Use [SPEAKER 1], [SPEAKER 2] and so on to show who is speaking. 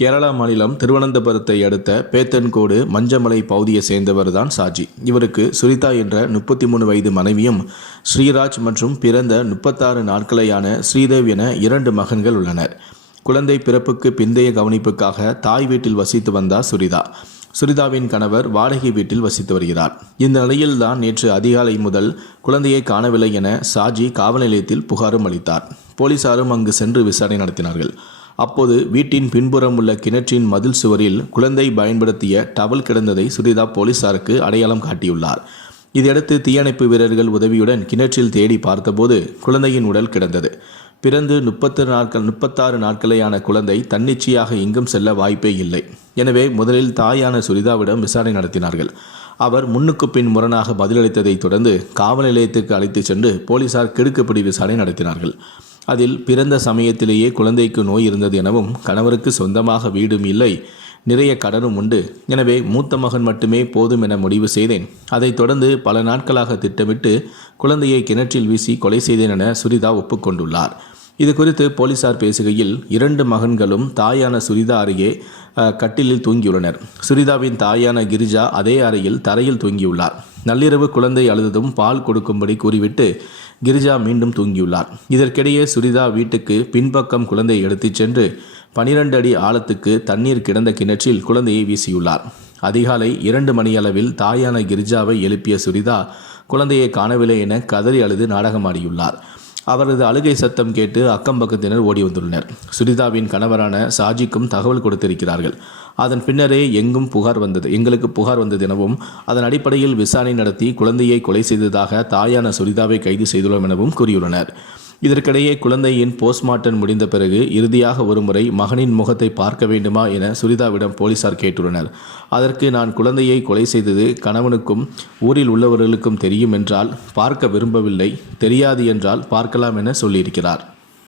[SPEAKER 1] கேரளா மாநிலம் திருவனந்தபுரத்தை அடுத்த பேத்தன்கோடு மஞ்சமலை பகுதியை சேர்ந்தவர் தான் சாஜி. இவருக்கு சுரிதா என்ற முப்பத்தி மூணு வயது மனைவியும் ஸ்ரீராஜ் மற்றும் பிறந்த முப்பத்தாறு நாட்களையான ஸ்ரீதேவ் என இரண்டு மகன்கள் உள்ளனர். குழந்தை பிறப்புக்கு பிந்தைய கவனிப்புக்காக தாய் வீட்டில் வசித்து வந்தார் சுரிதா. சுரிதாவின் கணவர் வாடகை வீட்டில் வசித்து வருகிறார். இந்த நிலையில்தான் நேற்று அதிகாலை முதல் குழந்தையை காணவில்லை என சாஜி காவல் நிலையத்தில் புகாரும் அளித்தார். போலீசாரும் அங்கு சென்று விசாரணை நடத்தினார்கள். அப்போது வீட்டின் பின்புறம் உள்ள கிணற்றின் மதில் சுவரில் குழந்தை பயன்படுத்திய டவல் கிடந்ததை சுரிதா போலீசாருக்கு அடையாளம் காட்டியுள்ளார். இதையடுத்து தீயணைப்பு வீரர்கள் உதவியுடன் கிணற்றில் தேடி பார்த்தபோது குழந்தையின் உடல் கிடந்தது. பிறந்து முப்பத்து நாட்கள் முப்பத்தாறு நாட்களேயான குழந்தை தன்னிச்சையாக எங்கும் செல்ல வாய்ப்பே இல்லை. எனவே முதலில் தாயான சுரிதாவிடம் விசாரணை நடத்தினார்கள். அவர் முன்னுக்கு பின் முரணாக பதிலளித்ததைத் தொடர்ந்து காவல் நிலையத்துக்கு அழைத்துச் சென்று போலீசார் கிடுக்குப்பிடி விசாரணை நடத்தினார்கள். அதில் பிறந்த சமயத்திலேயே குழந்தைக்கு நோய் இருந்தது எனவும் கணவருக்கு சொந்தமாக வீடும் இல்லை நிறைய கடனும் உண்டு. எனவே மூத்த மகன் மட்டுமே போதும் என முடிவு செய்தேன். அதைத் தொடர்ந்து பல நாட்களாக திட்டமிட்டு குழந்தையை கிணற்றில் வீசி கொலை செய்தேன் என சுரிதா ஒப்புக்கொண்டுள்ளார். இது குறித்து போலீசார் பேசுகையில் இரண்டு மகன்களும் தாயான சுரிதா அருகே கட்டிலில் தூங்கியுள்ளனர். சுரிதாவின் தாயான கிரிஜா அதே அறையில் தரையில் தூங்கியுள்ளார். நள்ளிரவு குழந்தை அழுததும் பால் கொடுக்கும்படி கூறிவிட்டு கிரிஜா மீண்டும் தூங்கியுள்ளார். இதற்கிடையே சுரிதா வீட்டுக்கு பின்பக்கம் குழந்தையை எடுத்துச் சென்று பனிரெண்டு அடி ஆழத்துக்கு தண்ணீர் கிடந்த கிணற்றில் குழந்தையை வீசியுள்ளார். அதிகாலை இரண்டு மணியளவில் தாயான கிரிஜாவை எழுப்பிய சுரிதா குழந்தையை காணவில்லை என கதறி அழுது நாடகமாடியுள்ளார். அவரது அழுகை சத்தம் கேட்டு அக்கம் பக்கத்தினர் ஓடி வந்துள்ளனர். சுரிதாவின் கணவரான சாஜிக்கும் தகவல் கொடுத்திருக்கிறார்கள். அதன் பின்னரே எங்கும் புகார் வந்தது. எங்களுக்கு புகார் வந்தது எனவும் அதன் அடிப்படையில் விசாரணை நடத்தி குழந்தையை கொலை செய்ததாக தாயான சுரிதாவை கைது செய்துள்ளோம் எனவும் கூறியுள்ளனர். இதற்கிடையே குழந்தையின் போஸ்ட்மார்ட்டம் முடிந்த பிறகு இறுதியாக ஒருமுறை மகனின் முகத்தை பார்க்க வேண்டுமா என சுரிதாவிடம் போலீசார் கேட்டுள்ளனர். அதற்கு நான் குழந்தையை கொலை செய்தது கணவனுக்கும் ஊரில் உள்ளவர்களுக்கும் தெரியும் என்றால் பார்க்க விரும்பவில்லை தெரியாது என்றால் பார்க்கலாம் என சொல்லியிருக்கிறார்.